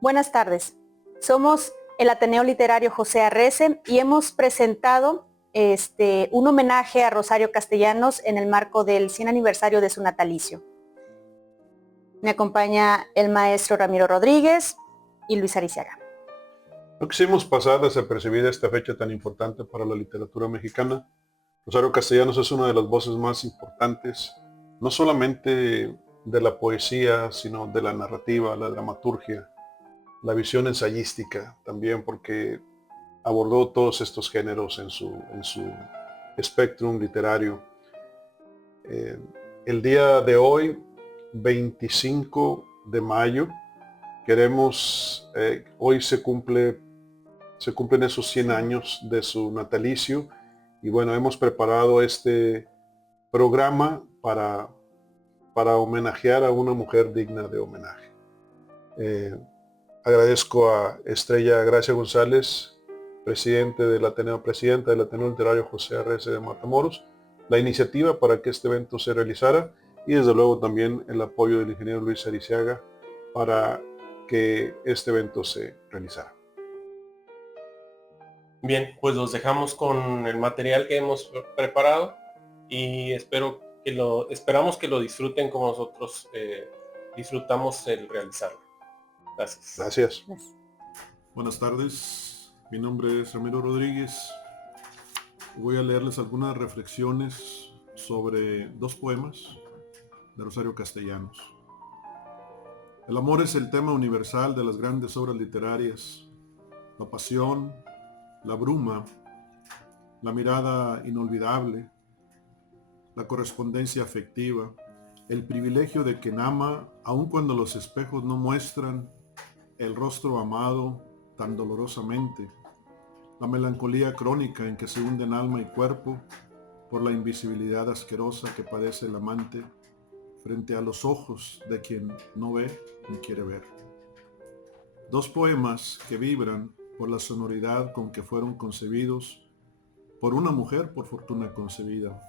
Buenas tardes. Somos el Ateneo Literario José Arrece y hemos presentado un homenaje a Rosario Castellanos en el marco del 100 aniversario de su natalicio. Me acompaña el maestro Ramiro Rodríguez y Luis Arizaga. No quisimos pasar desapercibida esta fecha tan importante para la literatura mexicana. Rosario Castellanos es una de las voces más importantes, no solamente de la poesía, sino de la narrativa, la dramaturgia, la visión ensayística también, porque abordó todos estos géneros en su espectrum literario. El día de hoy, 25 de mayo, hoy se cumplen esos 100 años de su natalicio y bueno, hemos preparado este programa para homenajear a una mujer digna de homenaje. Agradezco a Estrella Gracia González, presidenta del Ateneo Literario José Arrece de Matamoros, la iniciativa para que este evento se realizara y desde luego también el apoyo del ingeniero Luis Arizaga para que este evento se realizara. Bien, pues los dejamos con el material que hemos preparado y esperamos que lo disfruten como nosotros disfrutamos el realizarlo. Gracias. Gracias. Buenas tardes, mi nombre es Ramiro Rodríguez. Voy a leerles algunas reflexiones sobre dos poemas de Rosario Castellanos. El amor es el tema universal de las grandes obras literarias. La pasión, la bruma, la mirada inolvidable, la correspondencia afectiva, el privilegio de quien ama, aun cuando los espejos no muestran el rostro amado tan dolorosamente, la melancolía crónica en que se hunden alma y cuerpo por la invisibilidad asquerosa que padece el amante frente a los ojos de quien no ve ni quiere ver. Dos poemas que vibran por la sonoridad con que fueron concebidos por una mujer por fortuna concebida.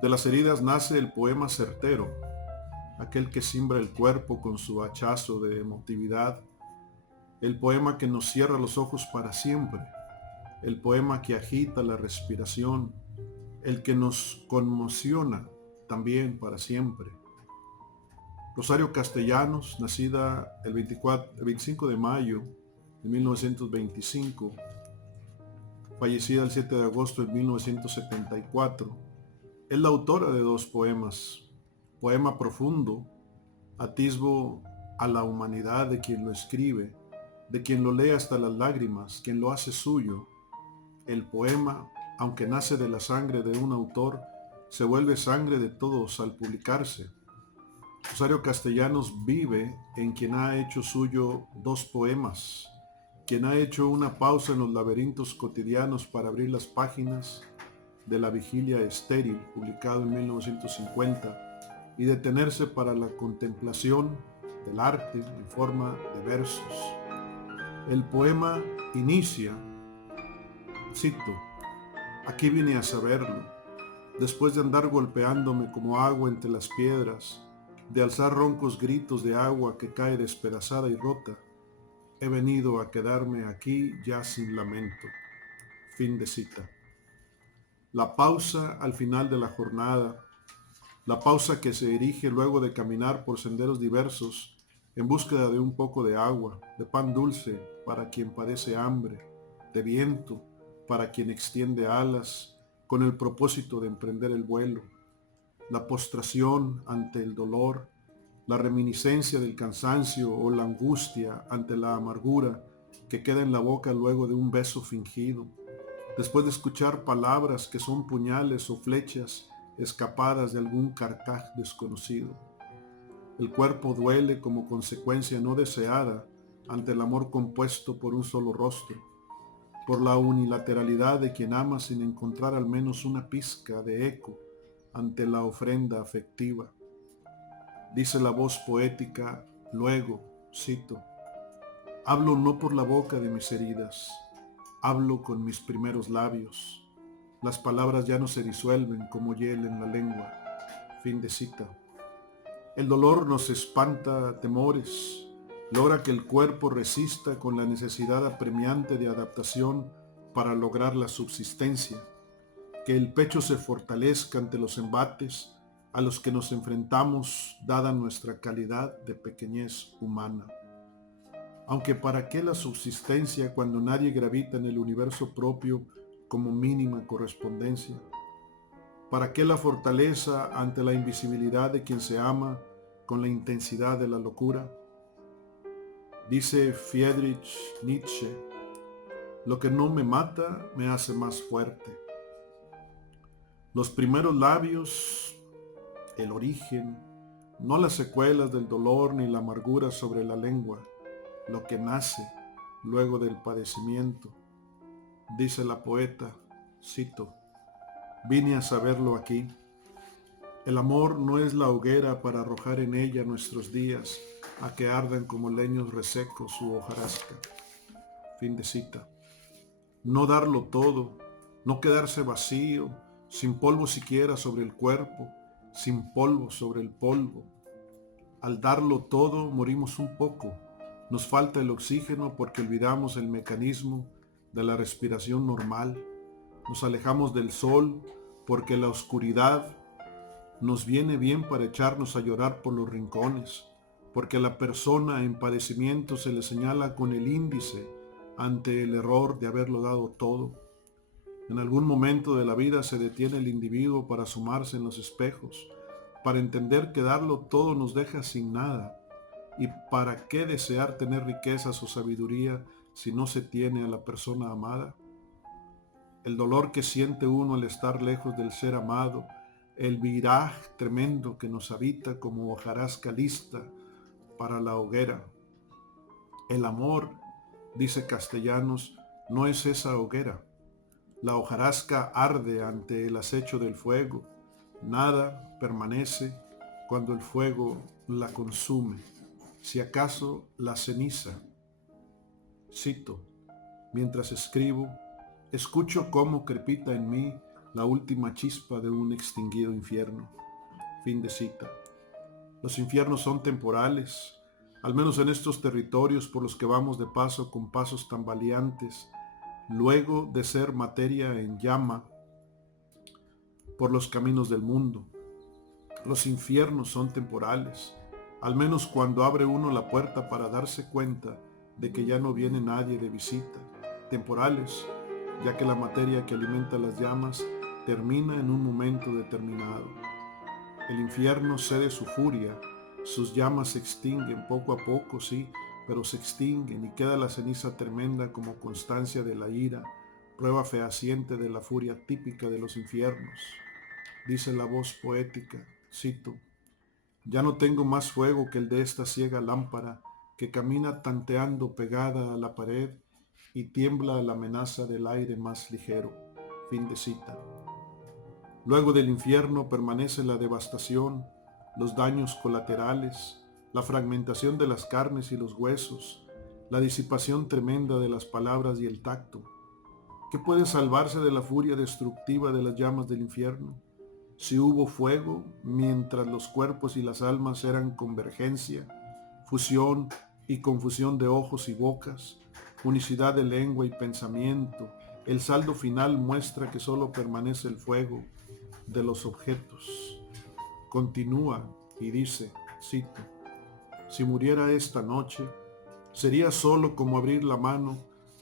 De las heridas nace el poema certero, aquel que simbra el cuerpo con su hachazo de emotividad, el poema que nos cierra los ojos para siempre, el poema que agita la respiración, el que nos conmociona también para siempre. Rosario Castellanos, nacida el 25 de mayo de 1925, fallecida el 7 de agosto de 1974, es la autora de dos poemas. Poema profundo, atisbo a la humanidad de quien lo escribe, de quien lo lee hasta las lágrimas, quien lo hace suyo. El poema, aunque nace de la sangre de un autor, se vuelve sangre de todos al publicarse. Rosario Castellanos vive en quien ha hecho suyo dos poemas, quien ha hecho una pausa en los laberintos cotidianos para abrir las páginas de La Vigilia Estéril, publicado en 1950, y detenerse para la contemplación del arte en forma de versos. El poema inicia, cito, aquí vine a saberlo, después de andar golpeándome como agua entre las piedras, de alzar roncos gritos de agua que cae despedazada y rota, he venido a quedarme aquí ya sin lamento. Fin de cita. La pausa al final de la jornada, la pausa que se erige luego de caminar por senderos diversos en búsqueda de un poco de agua, de pan dulce para quien padece hambre, de viento para quien extiende alas con el propósito de emprender el vuelo, la postración ante el dolor, la reminiscencia del cansancio o la angustia ante la amargura que queda en la boca luego de un beso fingido, después de escuchar palabras que son puñales o flechas escapadas de algún carcaj desconocido. El cuerpo duele como consecuencia no deseada ante el amor compuesto por un solo rostro, por la unilateralidad de quien ama sin encontrar al menos una pizca de eco ante la ofrenda afectiva. Dice la voz poética, luego, cito, hablo no por la boca de mis heridas, hablo con mis primeros labios. Las palabras ya no se disuelven como hiel en la lengua. Fin de cita. El dolor nos espanta temores, logra que el cuerpo resista con la necesidad apremiante de adaptación para lograr la subsistencia, que el pecho se fortalezca ante los embates a los que nos enfrentamos dada nuestra calidad de pequeñez humana. Aunque ¿para qué la subsistencia cuando nadie gravita en el universo propio como mínima correspondencia? ¿Para qué la fortaleza ante la invisibilidad de quien se ama con la intensidad de la locura? Dice Friedrich Nietzsche, lo que no me mata me hace más fuerte. Los primeros labios, el origen, no las secuelas del dolor ni la amargura sobre la lengua, lo que nace luego del padecimiento. Dice la poeta, cito, vine a saberlo aquí. El amor no es la hoguera para arrojar en ella nuestros días a que ardan como leños resecos su hojarasca. Fin de cita. No darlo todo, no quedarse vacío, sin polvo siquiera sobre el cuerpo, sin polvo sobre el polvo. Al darlo todo morimos un poco. Nos falta el oxígeno porque olvidamos el mecanismo de la respiración normal. Nos alejamos del sol porque la oscuridad nos viene bien para echarnos a llorar por los rincones, porque a la persona en padecimiento se le señala con el índice ante el error de haberlo dado todo. En algún momento de la vida se detiene el individuo para asomarse en los espejos, para entender que darlo todo nos deja sin nada. ¿Y para qué desear tener riquezas o sabiduría si no se tiene a la persona amada? El dolor que siente uno al estar lejos del ser amado, el viraj tremendo que nos habita como hojarasca lista para la hoguera. El amor, dice Castellanos, no es esa hoguera. La hojarasca arde ante el acecho del fuego. Nada permanece cuando el fuego la consume, si acaso la ceniza. Cito, mientras escribo, escucho cómo crepita en mí la última chispa de un extinguido infierno. Fin de cita. Los infiernos son temporales, al menos en estos territorios por los que vamos de paso con pasos tambaleantes, luego de ser materia en llama por los caminos del mundo. Los infiernos son temporales, al menos cuando abre uno la puerta para darse cuenta de que ya no viene nadie de visita. Temporales, ya que la materia que alimenta las llamas termina en un momento determinado. El infierno cede su furia, sus llamas se extinguen poco a poco, sí, pero se extinguen y queda la ceniza tremenda como constancia de la ira, prueba fehaciente de la furia típica de los infiernos. Dice la voz poética, cito, ya no tengo más fuego que el de esta ciega lámpara que camina tanteando pegada a la pared y tiembla a la amenaza del aire más ligero. Fin de cita. Luego del infierno permanece la devastación, los daños colaterales, la fragmentación de las carnes y los huesos, la disipación tremenda de las palabras y el tacto. ¿Qué puede salvarse de la furia destructiva de las llamas del infierno? Si hubo fuego, mientras los cuerpos y las almas eran convergencia, fusión y confusión de ojos y bocas, unicidad de lengua y pensamiento, el saldo final muestra que solo permanece el fuego de los objetos. Continúa y dice, cito, si muriera esta noche, sería solo como abrir la mano,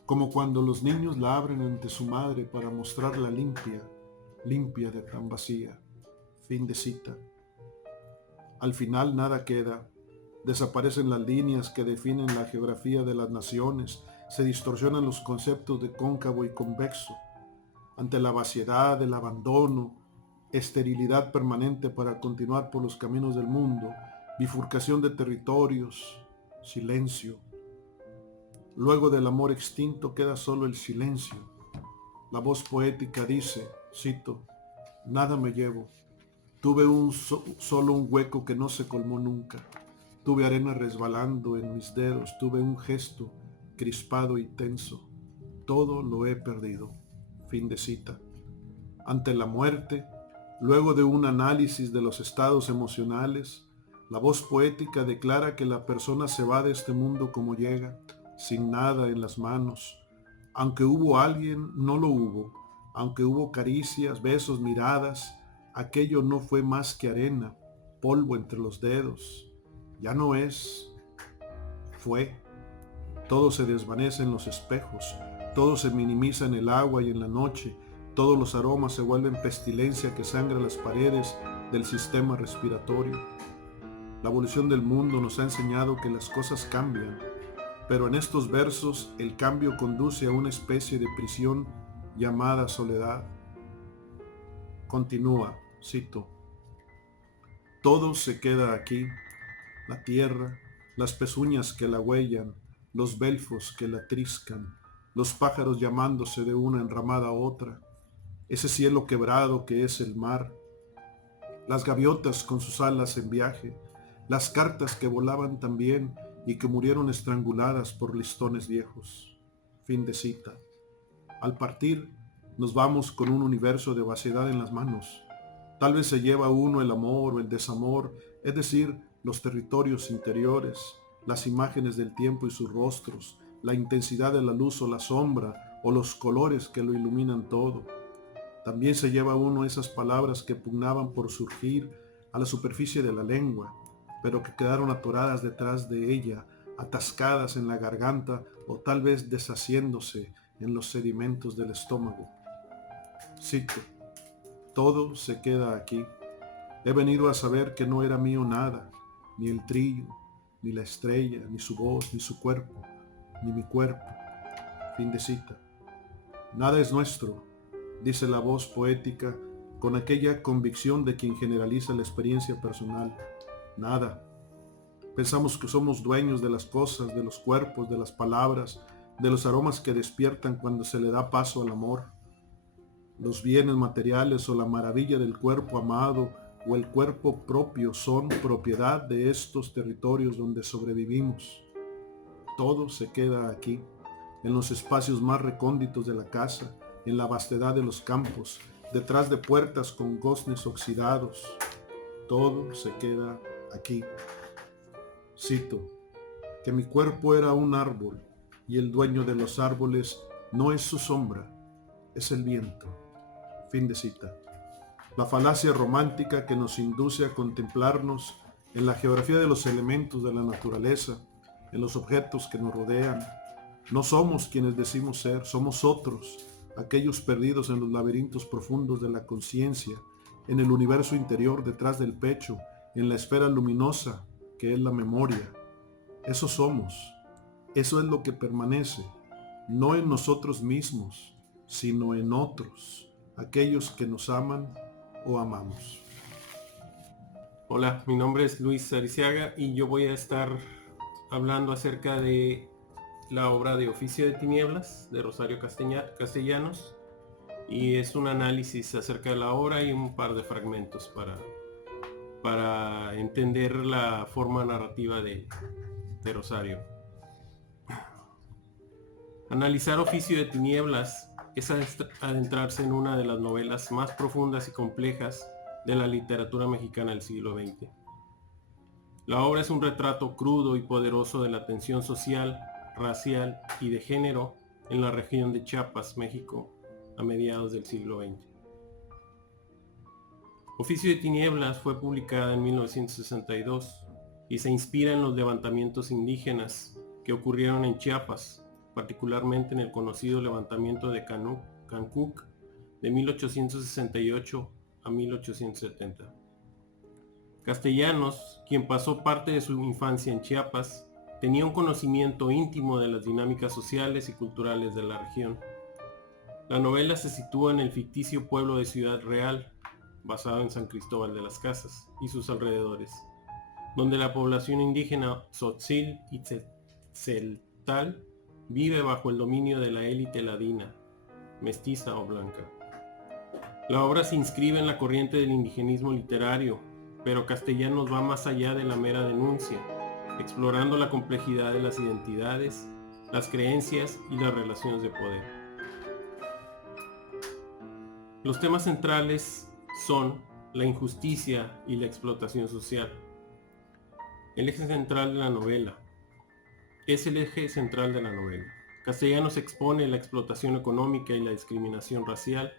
como cuando los niños la abren ante su madre para mostrarla limpia, limpia de tan vacía. Fin de cita. Al final nada queda, desaparecen las líneas que definen la geografía de las naciones, se distorsionan los conceptos de cóncavo y convexo. Ante la vaciedad, el abandono, esterilidad permanente para continuar por los caminos del mundo, bifurcación de territorios, silencio. Luego del amor extinto queda solo el silencio. La voz poética dice, cito, nada me llevo. Tuve solo un hueco que no se colmó nunca. Tuve arena resbalando en mis dedos, tuve un gesto crispado y tenso. Todo lo he perdido. Fin de cita. Ante la muerte, luego de un análisis de los estados emocionales, La voz poética declara que la persona se va de este mundo como llega, sin nada en las manos. Aunque hubo alguien, no lo hubo. Aunque hubo caricias, besos, miradas, aquello no fue más que arena, polvo entre los dedos. Ya no es, fue. Todo se desvanece en los espejos, todo se minimiza en el agua y en la noche, todos los aromas se vuelven pestilencia que sangra las paredes del sistema respiratorio. La evolución del mundo nos ha enseñado que las cosas cambian, pero en estos versos el cambio conduce a una especie de prisión llamada soledad. Continúa, cito: todo se queda aquí, la tierra, las pezuñas que la huellan, los belfos que la triscan, los pájaros llamándose de una enramada a otra, ese cielo quebrado que es el mar, las gaviotas con sus alas en viaje, las cartas que volaban también y que murieron estranguladas por listones viejos. Fin de cita. Al partir, nos vamos con un universo de vaciedad en las manos. Tal vez se lleva uno el amor o el desamor, es decir, los territorios interiores, las imágenes del tiempo y sus rostros, la intensidad de la luz o la sombra, o los colores que lo iluminan todo. También se lleva uno esas palabras que pugnaban por surgir a la superficie de la lengua, pero que quedaron atoradas detrás de ella, atascadas en la garganta o tal vez deshaciéndose en los sedimentos del estómago. Cito: todo se queda aquí. He venido a saber que no era mío nada, ni el trillo, ni la estrella, ni su voz, ni su cuerpo, ni mi cuerpo. Fin de cita. Nada es nuestro, dice la voz poética con aquella convicción de quien generaliza la experiencia personal. Nada. Pensamos que somos dueños de las cosas, de los cuerpos, de las palabras, de los aromas que despiertan cuando se le da paso al amor. Los bienes materiales o la maravilla del cuerpo amado o el cuerpo propio son propiedad de estos territorios donde sobrevivimos. Todo se queda aquí, en los espacios más recónditos de la casa, en la vastedad de los campos, detrás de puertas con goznes oxidados. Todo se queda aquí. Cito: que mi cuerpo era un árbol y el dueño de los árboles no es su sombra, es el viento. Fin de cita. La falacia romántica que nos induce a contemplarnos en la geografía de los elementos de la naturaleza, en los objetos que nos rodean. No somos quienes decimos ser, somos otros, aquellos perdidos en los laberintos profundos de la conciencia, en el universo interior detrás del pecho, en la esfera luminosa que es la memoria. Eso somos, eso es lo que permanece, no en nosotros mismos, sino en otros, aquellos que nos aman o amamos. Hola, mi nombre es Luis Ariciaga y yo voy a estar hablando acerca de la obra de Oficio de Tinieblas de Rosario Castellanos, y es un análisis acerca de la obra y un par de fragmentos para entender la forma narrativa de Rosario. Analizar Oficio de Tinieblas es adentrarse en una de las novelas más profundas y complejas de la literatura mexicana del siglo XX. La obra es un retrato crudo y poderoso de la tensión social, racial y de género en la región de Chiapas, México, a mediados del siglo XX. Oficio de Tinieblas fue publicada en 1962 y se inspira en los levantamientos indígenas que ocurrieron en Chiapas, particularmente en el conocido levantamiento de Cancuc de 1868 a 1870. Castellanos, quien pasó parte de su infancia en Chiapas, tenía un conocimiento íntimo de las dinámicas sociales y culturales de la región. La novela se sitúa en el ficticio pueblo de Ciudad Real, basado en San Cristóbal de las Casas y sus alrededores, donde la población indígena Tzotzil y Tzeltal vive bajo el dominio de la élite ladina, mestiza o blanca. La obra se inscribe en la corriente del indigenismo literario, pero Castellanos va más allá de la mera denuncia, explorando la complejidad de las identidades, las creencias y las relaciones de poder. Los temas centrales son la injusticia y la explotación social. El eje central de la novela. Es el eje central de la novela. Castellanos expone la explotación económica y la discriminación racial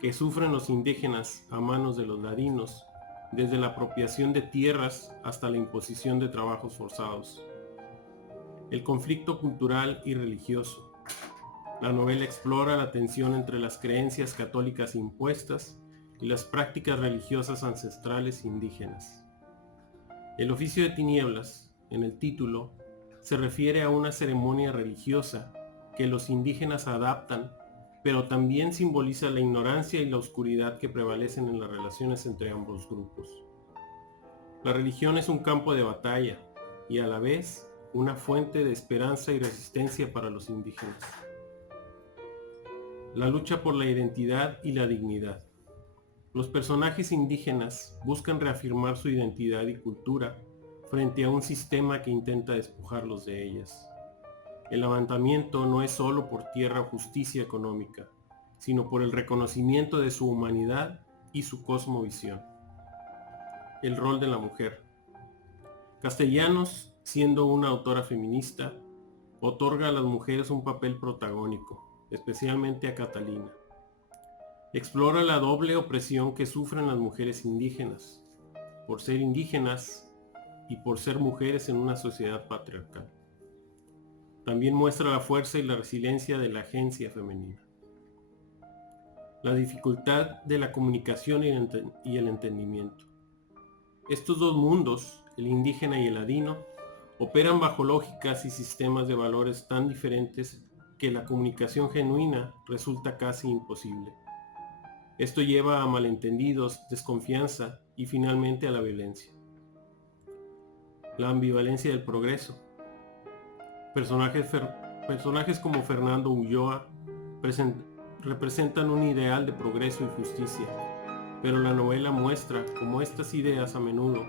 que sufren los indígenas a manos de los ladinos, desde la apropiación de tierras hasta la imposición de trabajos forzados. El conflicto cultural y religioso. La novela explora la tensión entre las creencias católicas impuestas y las prácticas religiosas ancestrales indígenas. El oficio de tinieblas, en el título, se refiere a una ceremonia religiosa que los indígenas adaptan, pero también simboliza la ignorancia y la oscuridad que prevalecen en las relaciones entre ambos grupos. La religión es un campo de batalla y a la vez una fuente de esperanza y resistencia para los indígenas. La lucha por la identidad y la dignidad. Los personajes indígenas buscan reafirmar su identidad y cultura frente a un sistema que intenta despojarlos de ellas. El levantamiento no es solo por tierra o justicia económica, sino por el reconocimiento de su humanidad y su cosmovisión. El rol de la mujer. Castellanos, siendo una autora feminista, otorga a las mujeres un papel protagónico, especialmente a Catalina. Explora la doble opresión que sufren las mujeres indígenas, por ser indígenas y por ser mujeres en una sociedad patriarcal. También muestra la fuerza y la resiliencia de la agencia femenina. La dificultad de la comunicación y el entendimiento. Estos dos mundos, el indígena y el ladino, operan bajo lógicas y sistemas de valores tan diferentes que la comunicación genuina resulta casi imposible. Esto lleva a malentendidos, desconfianza y finalmente a la violencia. La ambivalencia del progreso. Personajes como Fernando Ulloa representan un ideal de progreso y justicia, pero la novela muestra cómo estas ideas a menudo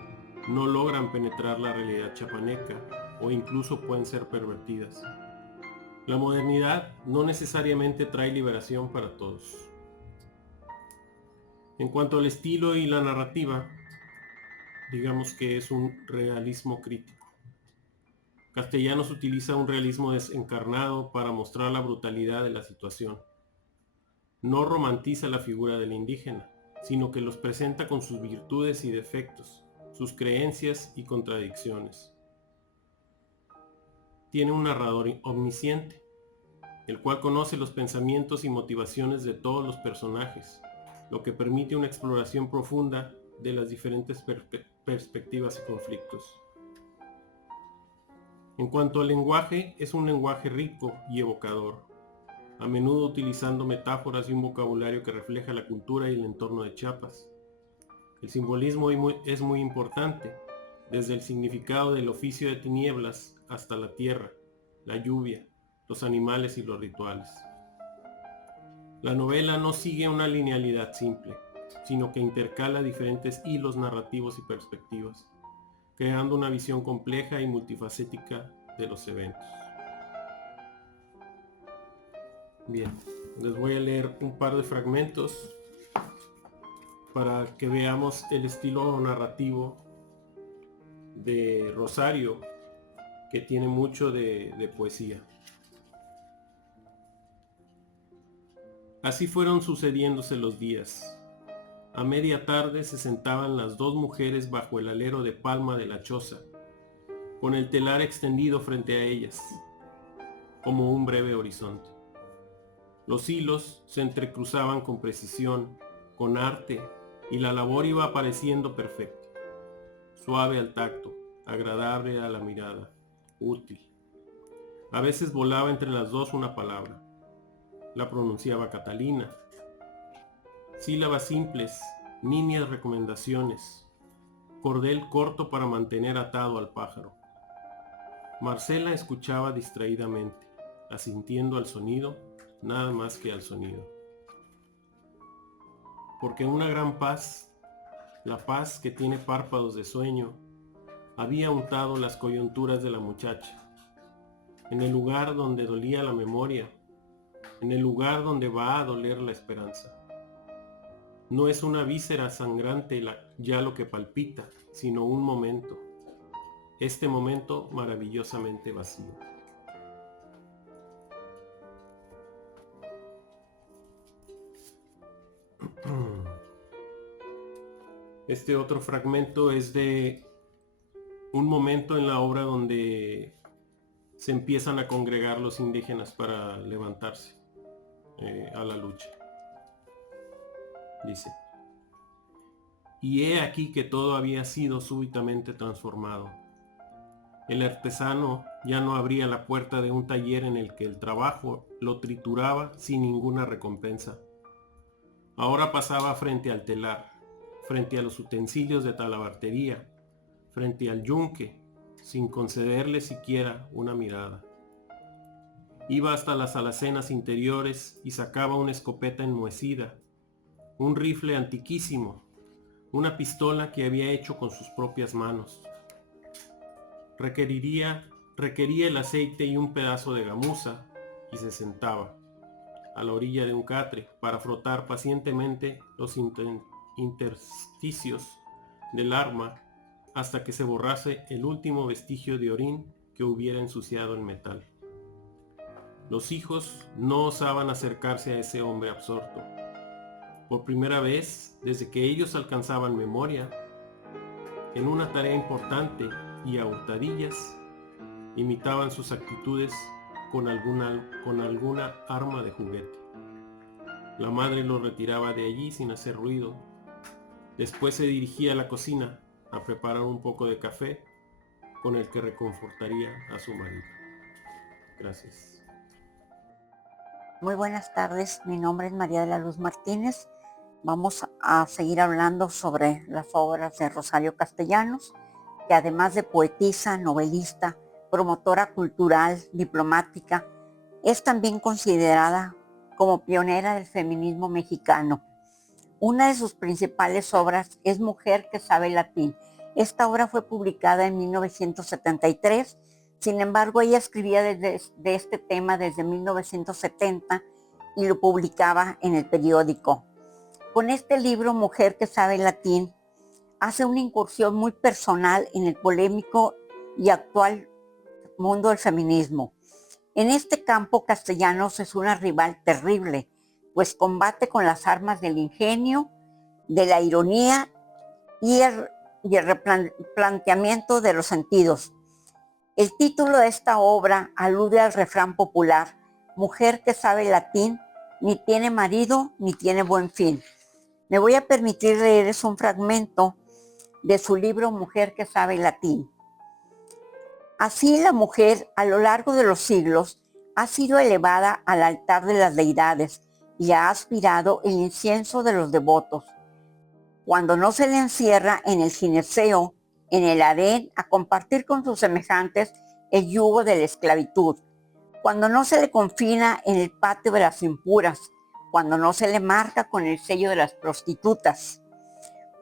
no logran penetrar la realidad chiapaneca o incluso pueden ser pervertidas. La modernidad no necesariamente trae liberación para todos. En cuanto al estilo y la narrativa, digamos que es un realismo crítico. Castellanos utiliza un realismo desencarnado para mostrar la brutalidad de la situación. No romantiza la figura del indígena, sino que los presenta con sus virtudes y defectos, sus creencias y contradicciones. Tiene un narrador omnisciente, el cual conoce los pensamientos y motivaciones de todos los personajes, lo que permite una exploración profunda de las diferentes perspectivas y conflictos. En cuanto al lenguaje, es un lenguaje rico y evocador, a menudo utilizando metáforas y un vocabulario que refleja la cultura y el entorno de Chiapas. El simbolismo es muy importante, desde el significado del oficio de tinieblas hasta la tierra, la lluvia, los animales y los rituales. La novela no sigue una linealidad simple, sino que intercala diferentes hilos narrativos y perspectivas, creando una visión compleja y multifacética de los eventos. Bien, les voy a leer un par de fragmentos para que veamos el estilo narrativo de Rosario, que tiene mucho de poesía. Así fueron sucediéndose los días. A media tarde se sentaban las dos mujeres bajo el alero de palma de la choza, con el telar extendido frente a ellas, como un breve horizonte. Los hilos se entrecruzaban con precisión, con arte, y la labor iba apareciendo perfecta, suave al tacto, agradable a la mirada, útil. A veces volaba entre las dos una palabra. La pronunciaba Catalina. Sílabas simples, nínias recomendaciones, cordel corto para mantener atado al pájaro. Marcela escuchaba distraídamente, asintiendo al sonido, nada más que al sonido. Porque una gran paz, la paz que tiene párpados de sueño, había untado las coyunturas de la muchacha, en el lugar donde dolía la memoria, en el lugar donde va a doler la esperanza. No es una víscera sangrante ya lo que palpita, sino un momento. este momento maravillosamente vacío. Este otro fragmento es de un momento en la obra donde se empiezan a congregar los indígenas para levantarse a la lucha. Dice: y he aquí que todo había sido súbitamente transformado. El artesano ya no abría la puerta de un taller en el que el trabajo lo trituraba sin ninguna recompensa. Ahora pasaba frente al telar, frente a los utensilios de talabartería, frente al yunque, sin concederle siquiera una mirada. Iba hasta las alacenas interiores y sacaba una escopeta enmohecida, un rifle antiquísimo, una pistola que había hecho con sus propias manos. Requería el aceite y un pedazo de gamuza y se sentaba a la orilla de un catre para frotar pacientemente los intersticios del arma hasta que se borrase el último vestigio de orín que hubiera ensuciado el metal. Los hijos no osaban acercarse a ese hombre absorto. Por primera vez, desde que ellos alcanzaban memoria, en una tarea importante y a hurtadillas, imitaban sus actitudes con alguna arma de juguete. La madre lo retiraba de allí sin hacer ruido. Después se dirigía a la cocina a preparar un poco de café con el que reconfortaría a su marido. Gracias. Muy buenas tardes, mi nombre es María de la Luz Martínez. Vamos a seguir hablando sobre las obras de Rosario Castellanos, que además de poetisa, novelista, promotora cultural, diplomática, es también considerada como pionera del feminismo mexicano. Una de sus principales obras es Mujer que sabe latín. Esta obra fue publicada en 1973, sin embargo ella escribía de este tema desde 1970 y lo publicaba en el periódico. Con este libro, Mujer que sabe latín, hace una incursión muy personal en el polémico y actual mundo del feminismo. En este campo, Castellanos es una rival terrible, pues combate con las armas del ingenio, de la ironía y el replanteamiento de los sentidos. El título de esta obra alude al refrán popular: mujer que sabe latín, ni tiene marido ni tiene buen fin. Me voy a permitir leerles un fragmento de su libro Mujer que sabe latín. Así la mujer, a lo largo de los siglos, ha sido elevada al altar de las deidades y ha aspirado el incienso de los devotos. Cuando no se le encierra en el gineceo, en el harén, a compartir con sus semejantes el yugo de la esclavitud. Cuando no se le confina en el patio de las impuras, cuando no se le marca con el sello de las prostitutas,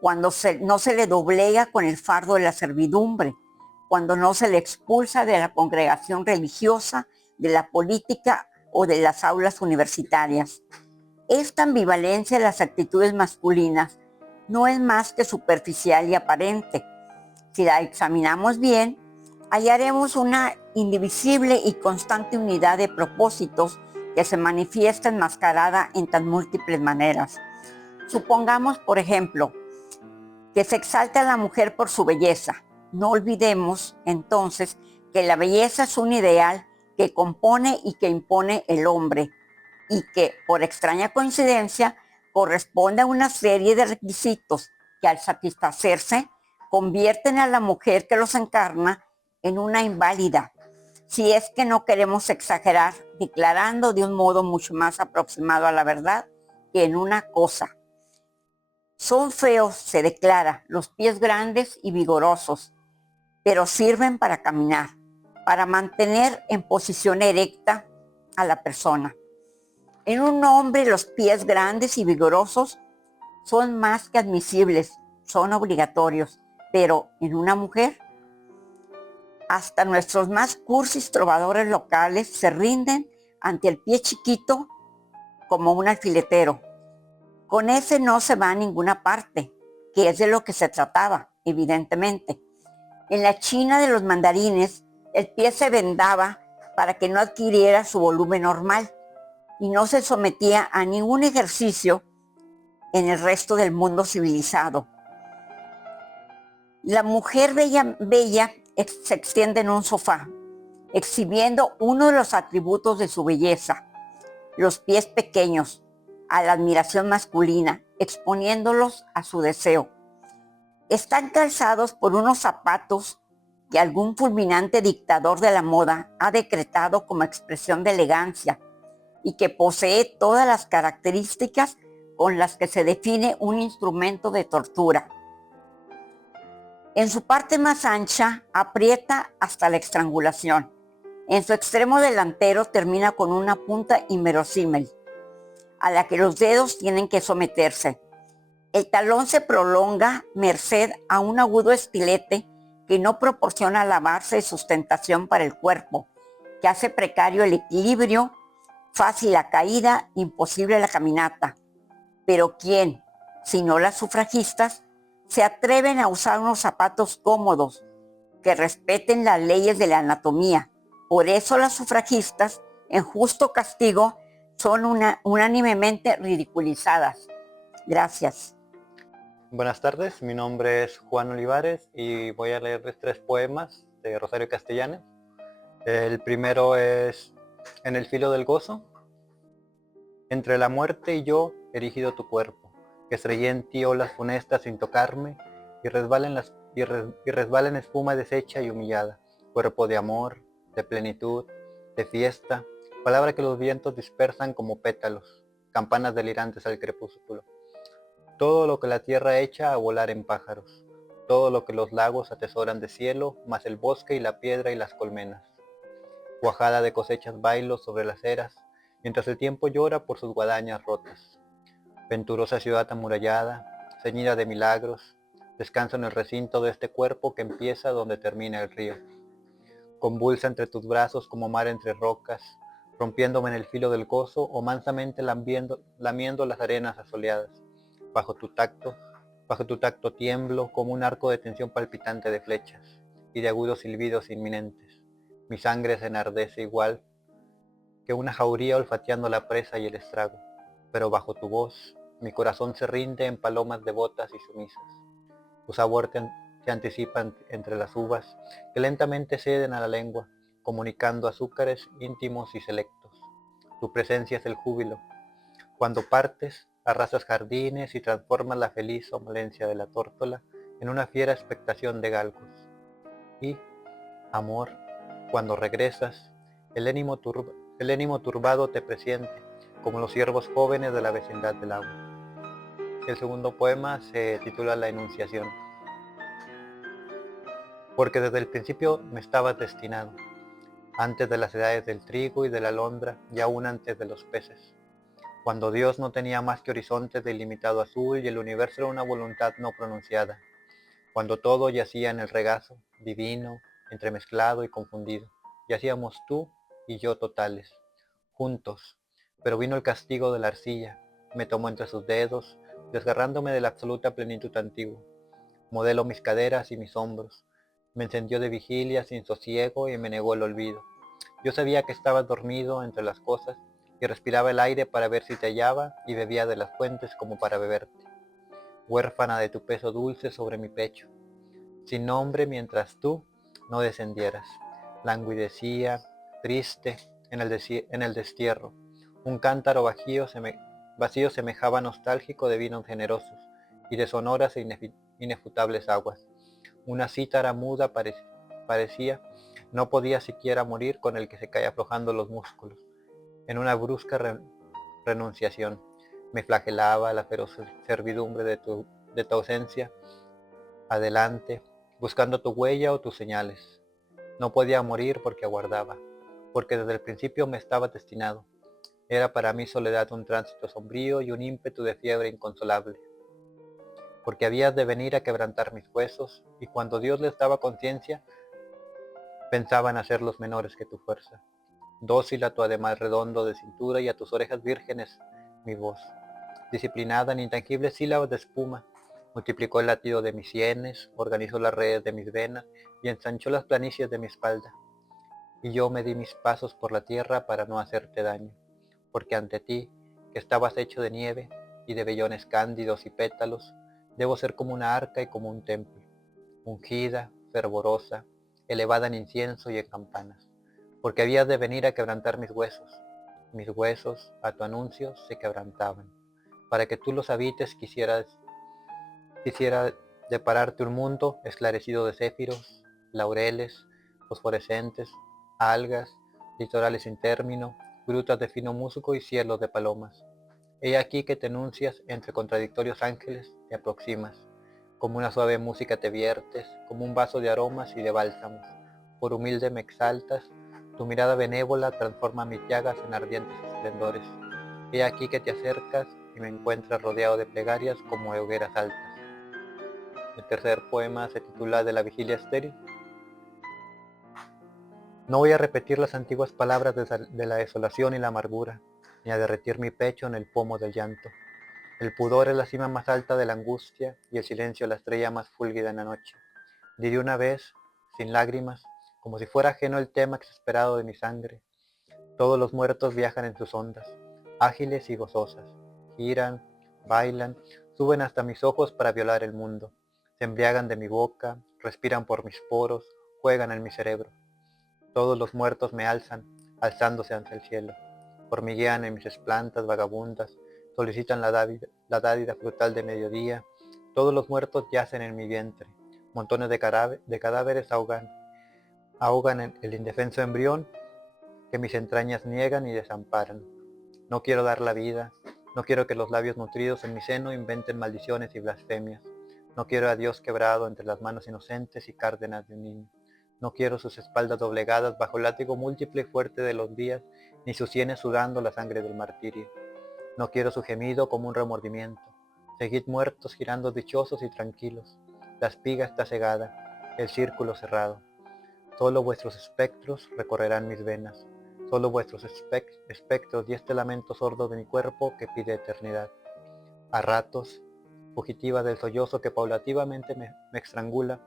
cuando no se le doblega con el fardo de la servidumbre, cuando no se le expulsa de la congregación religiosa, de la política o de las aulas universitarias. Esta ambivalencia de las actitudes masculinas no es más que superficial y aparente. Si la examinamos bien, hallaremos una indivisible y constante unidad de propósitos que se manifiesta enmascarada en tan múltiples maneras. Supongamos, por ejemplo, que se exalta a la mujer por su belleza. No olvidemos, entonces, que la belleza es un ideal que compone y que impone el hombre y que, por extraña coincidencia, corresponde a una serie de requisitos que, al satisfacerse, convierten a la mujer que los encarna en una inválida, si es que no queremos exagerar, declarando de un modo mucho más aproximado a la verdad que en una cosa. Son feos, se declara, los pies grandes y vigorosos, pero sirven para caminar, para mantener en posición erecta a la persona. En un hombre los pies grandes y vigorosos son más que admisibles, son obligatorios, pero en una mujer, hasta nuestros más cursis trovadores locales se rinden ante el pie chiquito como un alfiletero. Con ese no se va a ninguna parte, que es de lo que se trataba, evidentemente. En la China de los mandarines, el pie se vendaba para que no adquiriera su volumen normal y no se sometía a ningún ejercicio en el resto del mundo civilizado. La mujer bella se extiende en un sofá, exhibiendo uno de los atributos de su belleza, los pies pequeños, a la admiración masculina, exponiéndolos a su deseo. Están calzados por unos zapatos que algún fulminante dictador de la moda ha decretado como expresión de elegancia y que posee todas las características con las que se define un instrumento de tortura. En su parte más ancha aprieta hasta la estrangulación. En su extremo delantero termina con una punta inverosímil, a la que los dedos tienen que someterse. El talón se prolonga merced a un agudo estilete que no proporciona la base de sustentación para el cuerpo, que hace precario el equilibrio, fácil la caída, imposible la caminata. Pero ¿quién, si no las sufragistas, se atreven a usar unos zapatos cómodos que respeten las leyes de la anatomía? Por eso las sufragistas, en justo castigo, son unánimemente ridiculizadas. Gracias. Buenas tardes, mi nombre es Juan Olivares y voy a leerles 3 poemas de Rosario Castellanos. El primero es En el filo del gozo. Entre la muerte y yo, erigido tu cuerpo, que estrellé en ti olas funestas sin tocarme, y resbala en espuma deshecha y humillada, cuerpo de amor, de plenitud, de fiesta, palabra que los vientos dispersan como pétalos, campanas delirantes al crepúsculo. Todo lo que la tierra echa a volar en pájaros, todo lo que los lagos atesoran de cielo, más el bosque y la piedra y las colmenas. Cuajada de cosechas bailo sobre las eras, mientras el tiempo llora por sus guadañas rotas. Venturosa ciudad amurallada, ceñida de milagros, descanso en el recinto de este cuerpo que empieza donde termina el río. Convulsa entre tus brazos como mar entre rocas, rompiéndome en el filo del gozo o mansamente lamiendo las arenas asoleadas. Bajo tu tacto tiemblo como un arco de tensión palpitante de flechas y de agudos silbidos inminentes. Mi sangre se enardece igual que una jauría olfateando la presa y el estrago, pero bajo tu voz mi corazón se rinde en palomas devotas y sumisas. Tu sabor te anticipa entre las uvas que lentamente ceden a la lengua, comunicando azúcares íntimos y selectos. Tu presencia es el júbilo. Cuando partes, arrasas jardines y transformas la feliz sonolencia de la tórtola en una fiera expectación de galgos. Y, amor, cuando regresas, el ánimo turbado te presiente, como los ciervos jóvenes de la vecindad del agua. El segundo poema se titula La Enunciación. Porque desde el principio me estabas destinado, antes de las edades del trigo y de la alondra, y aún antes de los peces. Cuando Dios no tenía más que horizontes de ilimitado azul y el universo era una voluntad no pronunciada. Cuando todo yacía en el regazo, divino, entremezclado y confundido. Yacíamos tú y yo totales, juntos. Pero vino el castigo de la arcilla, me tomó entre sus dedos, desgarrándome de la absoluta plenitud antigua. Modeló mis caderas y mis hombros. Me encendió de vigilia sin sosiego y me negó el olvido. Yo sabía que estabas dormido entre las cosas y respiraba el aire para ver si te hallaba y bebía de las fuentes como para beberte. Huérfana de tu peso dulce sobre mi pecho, sin nombre mientras tú no descendieras. Languidecía, triste, en el destierro. Un cántaro vacío semejaba nostálgico de vinos generosos y de sonoras e inefutables aguas. Una cítara muda parecía, no podía siquiera morir con el que se cae aflojando los músculos. En una brusca renunciación, me flagelaba la feroz servidumbre de tu ausencia, adelante, buscando tu huella o tus señales. No podía morir porque aguardaba, porque desde el principio me estaba destinado. Era para mí soledad un tránsito sombrío y un ímpetu de fiebre inconsolable. Porque habías de venir a quebrantar mis huesos, y cuando Dios les daba conciencia, pensaba en hacerlos menores que tu fuerza. Dócil a tu además redondo de cintura y a tus orejas vírgenes mi voz, disciplinada en intangibles sílabas de espuma, multiplicó el latido de mis sienes, organizó las redes de mis venas y ensanchó las planicies de mi espalda. Y yo me di mis pasos por la tierra para no hacerte daño, porque ante ti, que estabas hecho de nieve y de vellones cándidos y pétalos, debo ser como una arca y como un templo, ungida, fervorosa, elevada en incienso y en campanas, porque habías de venir a quebrantar mis huesos a tu anuncio se quebrantaban, para que tú los habites quisiera depararte un mundo esclarecido de céfiros, laureles, fosforescentes, algas, litorales sin término, grutas de fino musgo y cielos de palomas. He aquí que te enuncias entre contradictorios ángeles, te aproximas, como una suave música te viertes, como un vaso de aromas y de bálsamos. Por humilde me exaltas, tu mirada benévola transforma mis llagas en ardientes esplendores. He aquí que te acercas y me encuentras rodeado de plegarias como de hogueras altas. El tercer poema se titula De la vigilia estéril. No voy a repetir las antiguas palabras de la desolación y la amargura, ni a derretir mi pecho en el pomo del llanto. El pudor es la cima más alta de la angustia y el silencio la estrella más fúlgida en la noche. Diré una vez, sin lágrimas, como si fuera ajeno el tema exasperado de mi sangre. Todos los muertos viajan en sus ondas, ágiles y gozosas. Giran, bailan, suben hasta mis ojos para violar el mundo. Se embriagan de mi boca, respiran por mis poros, juegan en mi cerebro. Todos los muertos me alzan, alzándose hacia el cielo. Hormiguean en mis esplantas vagabundas, solicitan la dádida frutal de mediodía. Todos los muertos yacen en mi vientre. Montones de cadáveres ahogan en el indefenso embrión que mis entrañas niegan y desamparan. No quiero dar la vida, no quiero que los labios nutridos en mi seno inventen maldiciones y blasfemias. No quiero a Dios quebrado entre las manos inocentes y cárdenas de un niño. No quiero sus espaldas doblegadas bajo el látigo múltiple y fuerte de los días, ni sus sienes sudando la sangre del martirio. No quiero su gemido como un remordimiento. Seguid muertos girando dichosos y tranquilos. La espiga está cegada, el círculo cerrado. Solo vuestros espectros recorrerán mis venas. Solo vuestros espectros y este lamento sordo de mi cuerpo que pide eternidad. A ratos, fugitiva del sollozo que paulativamente me estrangula,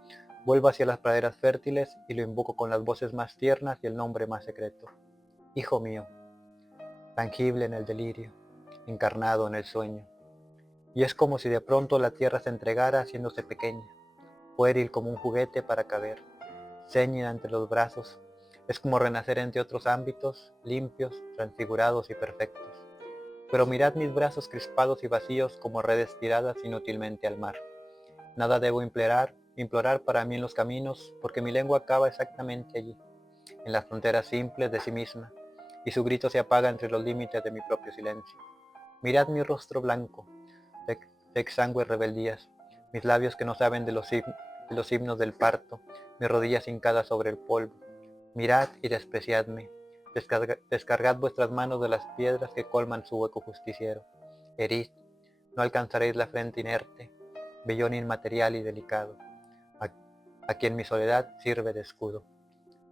vuelvo hacia las praderas fértiles y lo invoco con las voces más tiernas y el nombre más secreto. Hijo mío, tangible en el delirio, encarnado en el sueño. Y es como si de pronto la tierra se entregara haciéndose pequeña, pueril como un juguete para caber, ceñida entre los brazos. Es como renacer entre otros ámbitos, limpios, transfigurados y perfectos. Pero mirad mis brazos crispados y vacíos como redes tiradas inútilmente al mar. Nada debo implorar para mí en los caminos, porque mi lengua acaba exactamente allí, en las fronteras simples de sí misma, y su grito se apaga entre los límites de mi propio silencio. Mirad mi rostro blanco, de exangües rebeldías, mis labios que no saben de los himnos del parto, mis rodillas hincadas sobre el polvo. Mirad y despreciadme, descargad vuestras manos de las piedras que colman su hueco justiciero. Herid, no alcanzaréis la frente inerte, vellón inmaterial y delicado, a quien mi soledad sirve de escudo.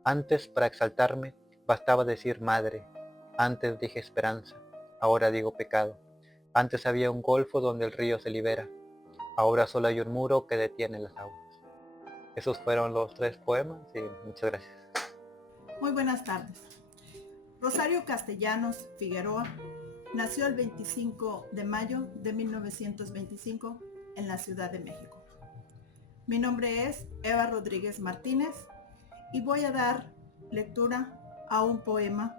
Antes, para exaltarme, bastaba decir madre, antes dije esperanza, ahora digo pecado. Antes había un golfo donde el río se libera, ahora solo hay un muro que detiene las aguas. Esos fueron los 3 poemas y muchas gracias. Muy buenas tardes. Rosario Castellanos Figueroa nació el 25 de mayo de 1925 en la Ciudad de México. Mi nombre es Eva Rodríguez Martínez y voy a dar lectura a un poema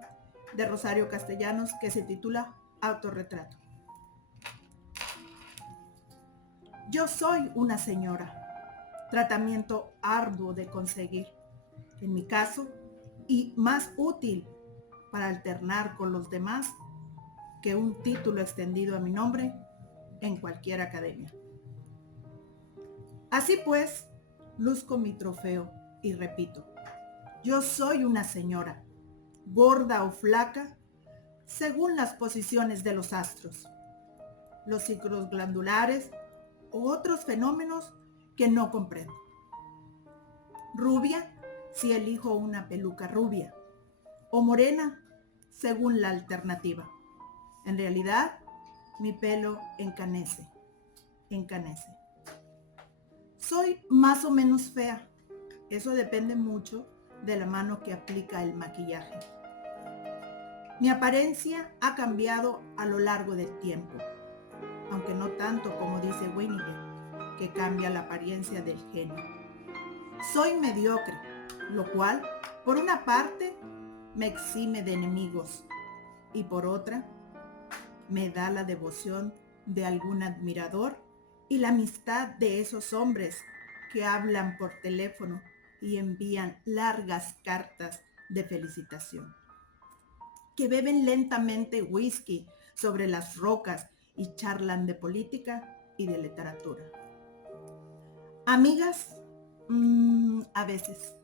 de Rosario Castellanos que se titula Autorretrato. Yo soy una señora, tratamiento arduo de conseguir, en mi caso, y más útil para alternar con los demás que un título extendido a mi nombre en cualquier academia. Así pues, luzco mi trofeo y repito, yo soy una señora, gorda o flaca, según las posiciones de los astros, los ciclos glandulares u otros fenómenos que no comprendo. Rubia, si elijo una peluca rubia, o morena, según la alternativa. En realidad, mi pelo encanece. Soy más o menos fea. Eso depende mucho de la mano que aplica el maquillaje. Mi apariencia ha cambiado a lo largo del tiempo, aunque no tanto como dice Winnicott, que cambia la apariencia del genio. Soy mediocre, lo cual, por una parte, me exime de enemigos y por otra, me da la devoción de algún admirador y la amistad de esos hombres que hablan por teléfono y envían largas cartas de felicitación, que beben lentamente whisky sobre las rocas y charlan de política y de literatura. Amigas, a veces,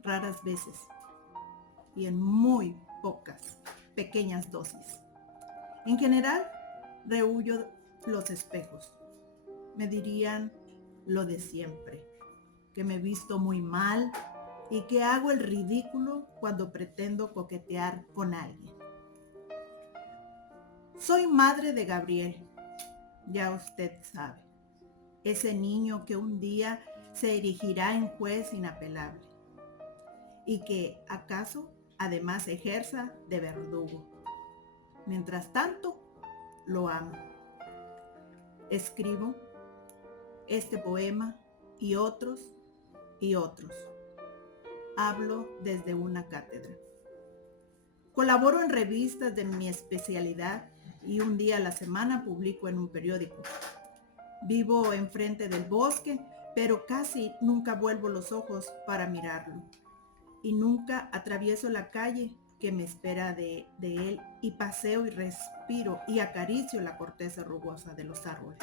raras veces, y en muy pocas, pequeñas dosis. En general, rehuyo los espejos. Me dirían lo de siempre, que me visto muy mal y que hago el ridículo cuando pretendo coquetear con alguien. Soy madre de Gabriel, ya usted sabe, ese niño que un día se erigirá en juez inapelable y que, acaso, además ejerza de verdugo. Mientras tanto, lo amo. Escribo este poema y otros y otros. Hablo desde una cátedra. Colaboro en revistas de mi especialidad y un día a la semana publico en un periódico. Vivo enfrente del bosque, pero casi nunca vuelvo los ojos para mirarlo. Y nunca atravieso la calle que me espera de él y paseo y respiro y acaricio la corteza rugosa de los árboles.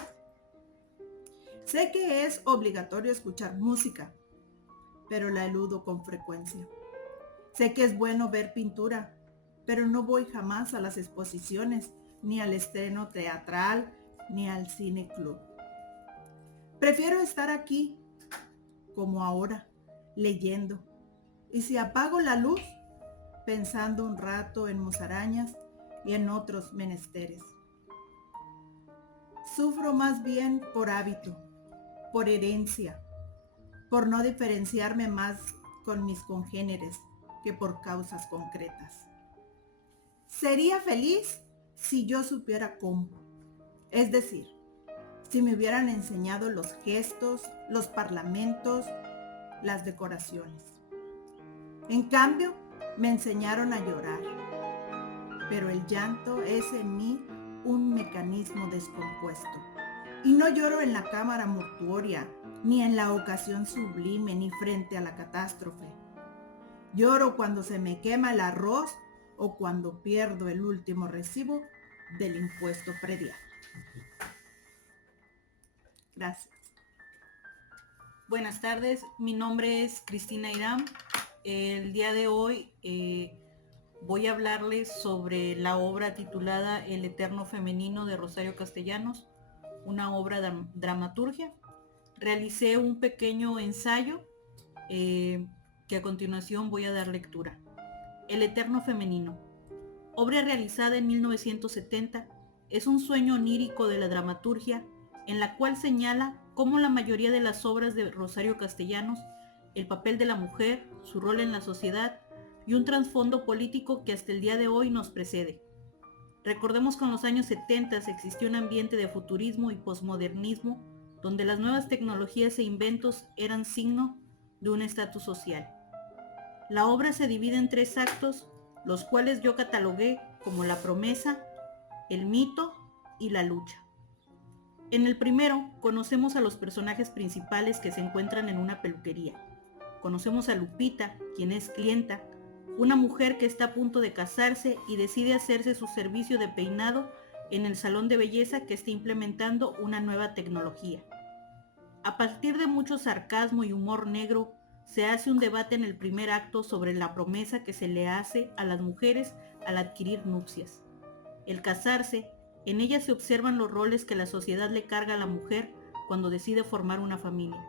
Sé que es obligatorio escuchar música, pero la eludo con frecuencia. Sé que es bueno ver pintura, pero no voy jamás a las exposiciones, ni al estreno teatral, ni al cine club. Prefiero estar aquí, como ahora, leyendo. Y si apago la luz, pensando un rato en musarañas y en otros menesteres. Sufro más bien por hábito, por herencia, por no diferenciarme más con mis congéneres que por causas concretas. Sería feliz si yo supiera cómo, es decir, si me hubieran enseñado los gestos, los parlamentos, las decoraciones. En cambio, me enseñaron a llorar, pero el llanto es en mí un mecanismo descompuesto. Y no lloro en la cámara mortuoria, ni en la ocasión sublime, ni frente a la catástrofe. Lloro cuando se me quema el arroz o cuando pierdo el último recibo del impuesto predial. Gracias. Buenas tardes, mi nombre es Cristina Irán. El día de hoy voy a hablarles sobre la obra titulada El Eterno Femenino de Rosario Castellanos, una obra de dramaturgia. Realicé un pequeño ensayo que a continuación voy a dar lectura. El Eterno Femenino, obra realizada en 1970, es un sueño onírico de la dramaturgia en la cual señala cómo la mayoría de las obras de Rosario Castellanos, el papel de la mujer, su rol en la sociedad y un trasfondo político que hasta el día de hoy nos precede. Recordemos que en los años 70 existió un ambiente de futurismo y posmodernismo donde las nuevas tecnologías e inventos eran signo de un estatus social. La obra se divide en 3 actos, los cuales yo catalogué como la promesa, el mito y la lucha. En el primero, conocemos a los personajes principales que se encuentran en una peluquería. Conocemos a Lupita, quien es clienta, una mujer que está a punto de casarse y decide hacerse su servicio de peinado en el salón de belleza que está implementando una nueva tecnología. A partir de mucho sarcasmo y humor negro, se hace un debate en el primer acto sobre la promesa que se le hace a las mujeres al adquirir nupcias. El casarse, en ella se observan los roles que la sociedad le carga a la mujer cuando decide formar una familia.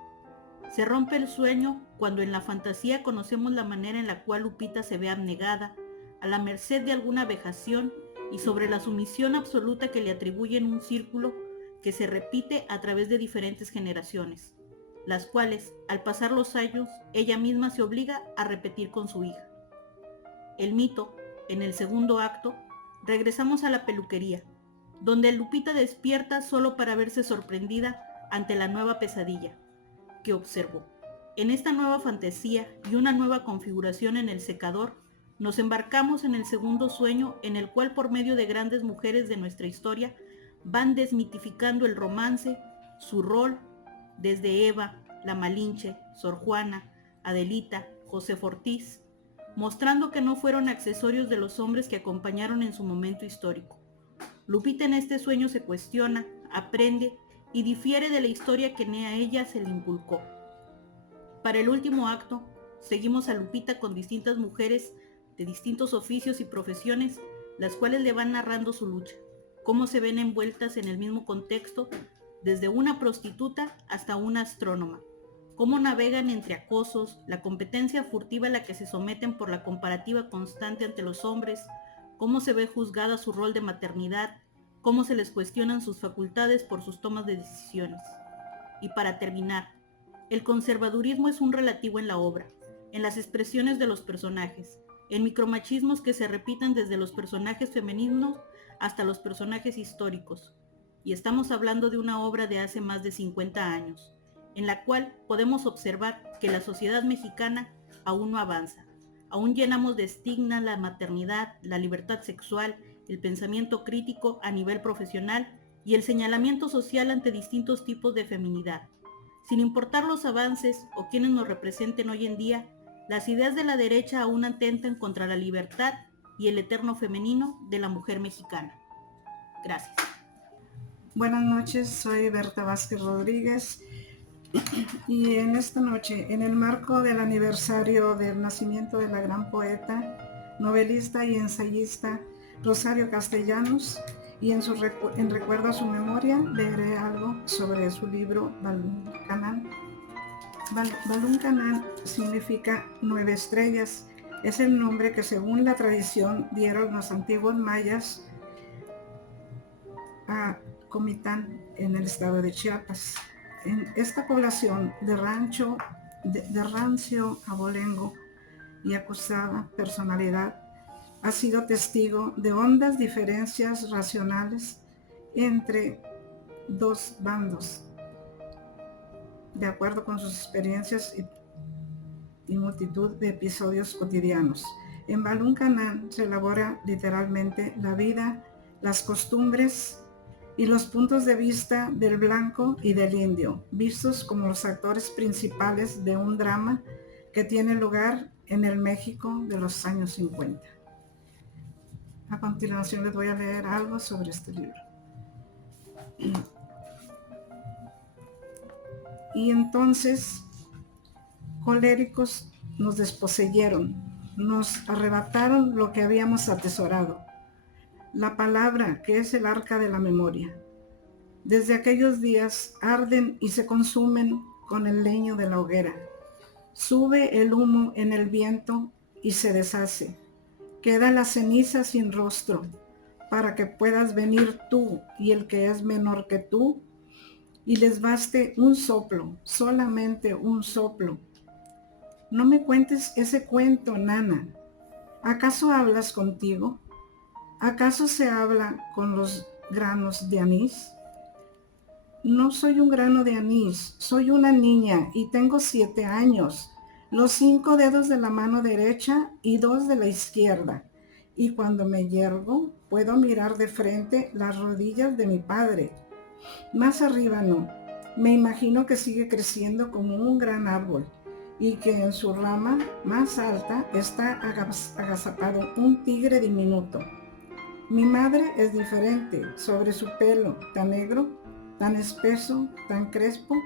Se rompe el sueño cuando en la fantasía conocemos la manera en la cual Lupita se ve abnegada, a la merced de alguna vejación y sobre la sumisión absoluta que le atribuyen un círculo que se repite a través de diferentes generaciones. las cuales, al pasar los años, ella misma se obliga a repetir con su hija. El mito, en el segundo acto, regresamos a la peluquería, donde Lupita despierta solo para verse sorprendida ante la nueva pesadilla que observó. En esta nueva fantasía y una nueva configuración en el secador, nos embarcamos en el segundo sueño, en el cual, por medio de grandes mujeres de nuestra historia, van desmitificando el romance, su rol, desde Eva, la Malinche, Sor Juana, Adelita, Josefa Ortiz, mostrando que no fueron accesorios de los hombres que acompañaron en su momento histórico. Lupita en este sueño se cuestiona, aprende y difiere de la historia que a ella se le inculcó. Para el último acto, seguimos a Lupita con distintas mujeres de distintos oficios y profesiones, las cuales le van narrando su lucha, cómo se ven envueltas en el mismo contexto, desde una prostituta hasta una astrónoma, cómo navegan entre acosos, la competencia furtiva a la que se someten por la comparativa constante ante los hombres, cómo se ve juzgada su rol de maternidad, cómo se les cuestionan sus facultades por sus tomas de decisiones. Y para terminar, el conservadurismo es un relativo en la obra, en las expresiones de los personajes, en micromachismos que se repiten desde los personajes femeninos hasta los personajes históricos. Y estamos hablando de una obra de hace más de 50 años, en la cual podemos observar que la sociedad mexicana aún no avanza. Aún llenamos de estigma la maternidad, la libertad sexual, el pensamiento crítico a nivel profesional y el señalamiento social ante distintos tipos de feminidad. Sin importar los avances o quienes nos representen hoy en día, las ideas de la derecha aún atentan contra la libertad y el eterno femenino de la mujer mexicana. Gracias. Buenas noches, soy Berta Vázquez Rodríguez y en esta noche, en el marco del aniversario del nacimiento de la gran poeta, novelista y ensayista Rosario Castellanos, y en recuerdo a su memoria, leeré algo sobre su libro Balún Canán. Balún Canán significa 9 estrellas. Es el nombre que, según la tradición, dieron los antiguos mayas a Comitán, en el estado de Chiapas. En esta población de rancio abolengo y acusada personalidad, ha sido testigo de hondas diferencias racionales entre dos bandos, de acuerdo con sus experiencias y multitud de episodios cotidianos. En Balún Canán se elabora literalmente la vida, las costumbres y los puntos de vista del blanco y del indio, vistos como los actores principales de un drama que tiene lugar en el México de los años 50. A continuación les voy a leer algo sobre este libro. Y entonces, coléricos, nos desposeyeron, nos arrebataron lo que habíamos atesorado, la palabra que es el arca de la memoria. Desde aquellos días arden y se consumen con el leño de la hoguera. Sube el humo en el viento y se deshace. Queda la ceniza sin rostro, para que puedas venir tú y el que es menor que tú, y les baste un soplo, solamente un soplo. No me cuentes ese cuento, nana. ¿Acaso hablas contigo? ¿Acaso se habla con los granos de anís? No soy un grano de anís, soy una niña y tengo 7 años. Los 5 dedos de la mano derecha y 2 de la izquierda. Y cuando me yergo, puedo mirar de frente las rodillas de mi padre. Más arriba no. Me imagino que sigue creciendo como un gran árbol y que en su rama más alta está agazapado un tigre diminuto. Mi madre es diferente. Sobre su pelo tan negro, tan espeso, tan crespo,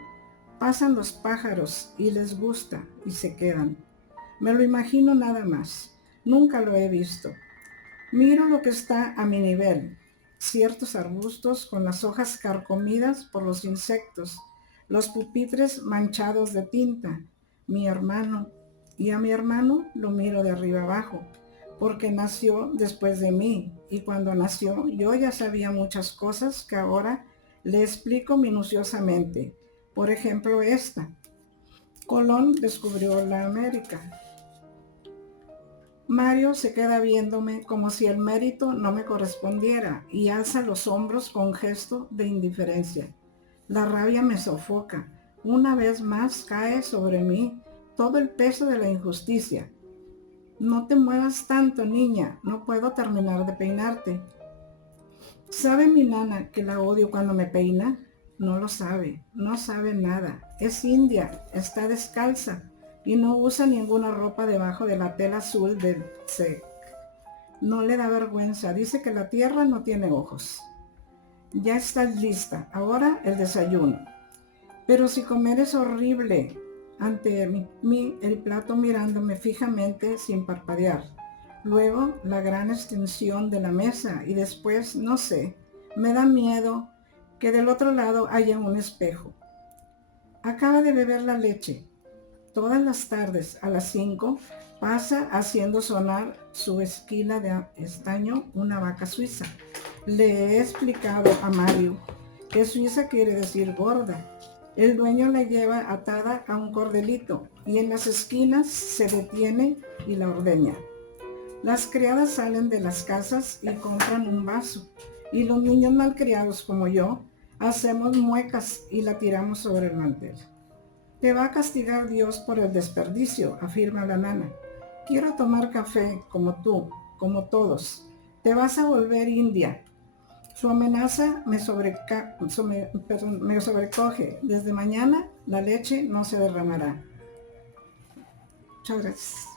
pasan los pájaros y les gusta y se quedan. Me lo imagino nada más. Nunca lo he visto. Miro lo que está a mi nivel. Ciertos arbustos con las hojas carcomidas por los insectos, los pupitres manchados de tinta, mi hermano, y a mi hermano lo miro de arriba abajo, porque nació después de mí, y cuando nació yo ya sabía muchas cosas que ahora le explico minuciosamente, Por ejemplo, esta. Colón descubrió la América. Mario se queda viéndome como si el mérito no me correspondiera y alza los hombros con gesto de indiferencia. La rabia me sofoca. Una vez más cae sobre mí todo el peso de la injusticia. No te muevas tanto, niña. No puedo terminar de peinarte. ¿Sabe mi nana que la odio cuando me peina? No lo sabe. No sabe nada. Es india. Está descalza. Y no usa ninguna ropa debajo de la tela azul del SEC. No le da vergüenza. Dice que la tierra no tiene ojos. Ya estás lista. Ahora el desayuno. Pero si comer es horrible. Ante mí el plato mirándome fijamente sin parpadear. Luego la gran extensión de la mesa y después, no sé, me da miedo que del otro lado haya un espejo. Acaba de beber la leche. Todas las tardes a las 5 pasa haciendo sonar su esquila de estaño una vaca suiza. Le he explicado a Mario que suiza quiere decir gorda. El dueño la lleva atada a un cordelito y en las esquinas se detiene y la ordeña. Las criadas salen de las casas y compran un vaso y los niños malcriados como yo hacemos muecas y la tiramos sobre el mantel. Te va a castigar Dios por el desperdicio, afirma la nana. Quiero tomar café como tú, como todos. Te vas a volver india. Su amenaza me sobrecoge. Desde mañana la leche no se derramará. Muchas gracias.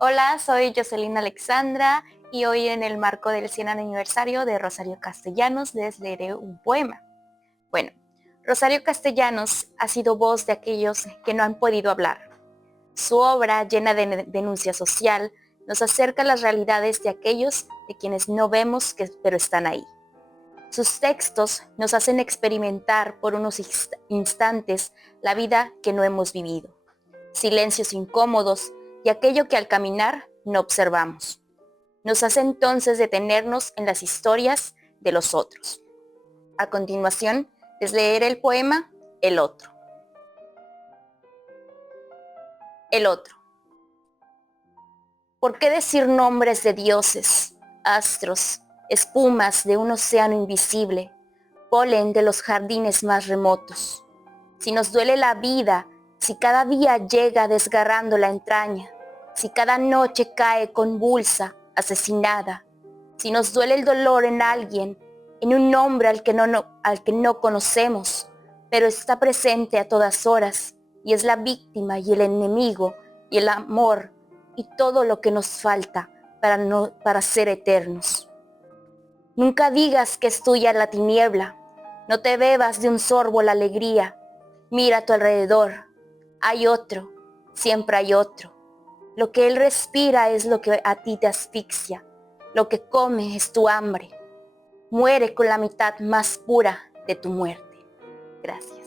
Hola, soy Jocelyn Alexandra y hoy en el marco del 100 aniversario de Rosario Castellanos les leeré un poema. Bueno, Rosario Castellanos ha sido voz de aquellos que no han podido hablar. Su obra, llena de denuncia social, nos acerca a las realidades de aquellos de quienes no vemos, pero están ahí. Sus textos nos hacen experimentar por unos instantes la vida que no hemos vivido, silencios incómodos y aquello que al caminar no observamos. Nos hace entonces detenernos en las historias de los otros. A continuación, les leeré el poema El Otro. El Otro. ¿Por qué decir nombres de dioses, astros, espumas de un océano invisible, polen de los jardines más remotos? Si nos duele la vida, si cada día llega desgarrando la entraña, si cada noche cae convulsa, asesinada, si nos duele el dolor en alguien, en un hombre al que no conocemos, pero está presente a todas horas, y es la víctima y el enemigo y el amor y todo lo que nos falta para ser eternos. Nunca digas que es tuya la tiniebla, no te bebas de un sorbo la alegría, mira a tu alrededor, hay otro, siempre hay otro. Lo que él respira es lo que a ti te asfixia, lo que come es tu hambre. Muere con la mitad más pura de tu muerte. Gracias.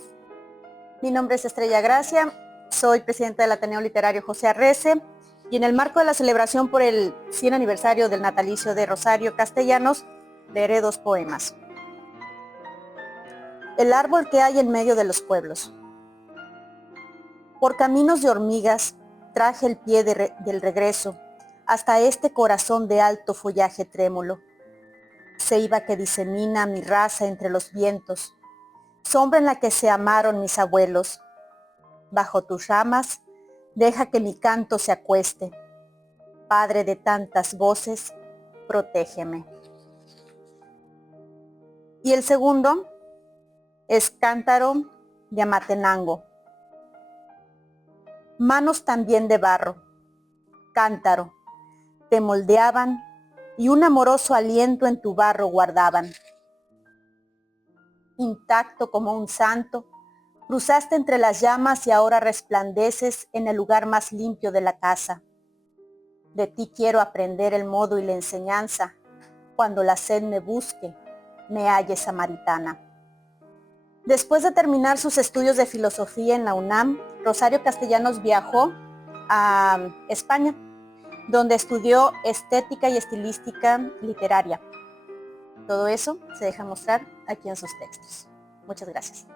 Mi nombre es Estrella Gracia, soy presidenta del Ateneo Literario José Arrese y en el marco de la celebración por el 100 aniversario del natalicio de Rosario Castellanos, leeré 2 poemas. El árbol que hay en medio de los pueblos. Por caminos de hormigas traje el pie del regreso hasta este corazón de alto follaje trémulo. Ceiba que disemina mi raza entre los vientos, sombra en la que se amaron mis abuelos. Bajo tus ramas, deja que mi canto se acueste. Padre de tantas voces, protégeme. Y el segundo es Cántaro de Amatenango. Manos también de barro, cántaro, te moldeaban y un amoroso aliento en tu barro guardaban. Intacto como un santo, cruzaste entre las llamas y ahora resplandeces en el lugar más limpio de la casa. De ti quiero aprender el modo y la enseñanza, cuando la sed me busque, me halle samaritana. Después de terminar sus estudios de filosofía en la UNAM, Rosario Castellanos viajó a España, donde estudió estética y estilística literaria. Todo eso se deja mostrar aquí en sus textos. Muchas gracias.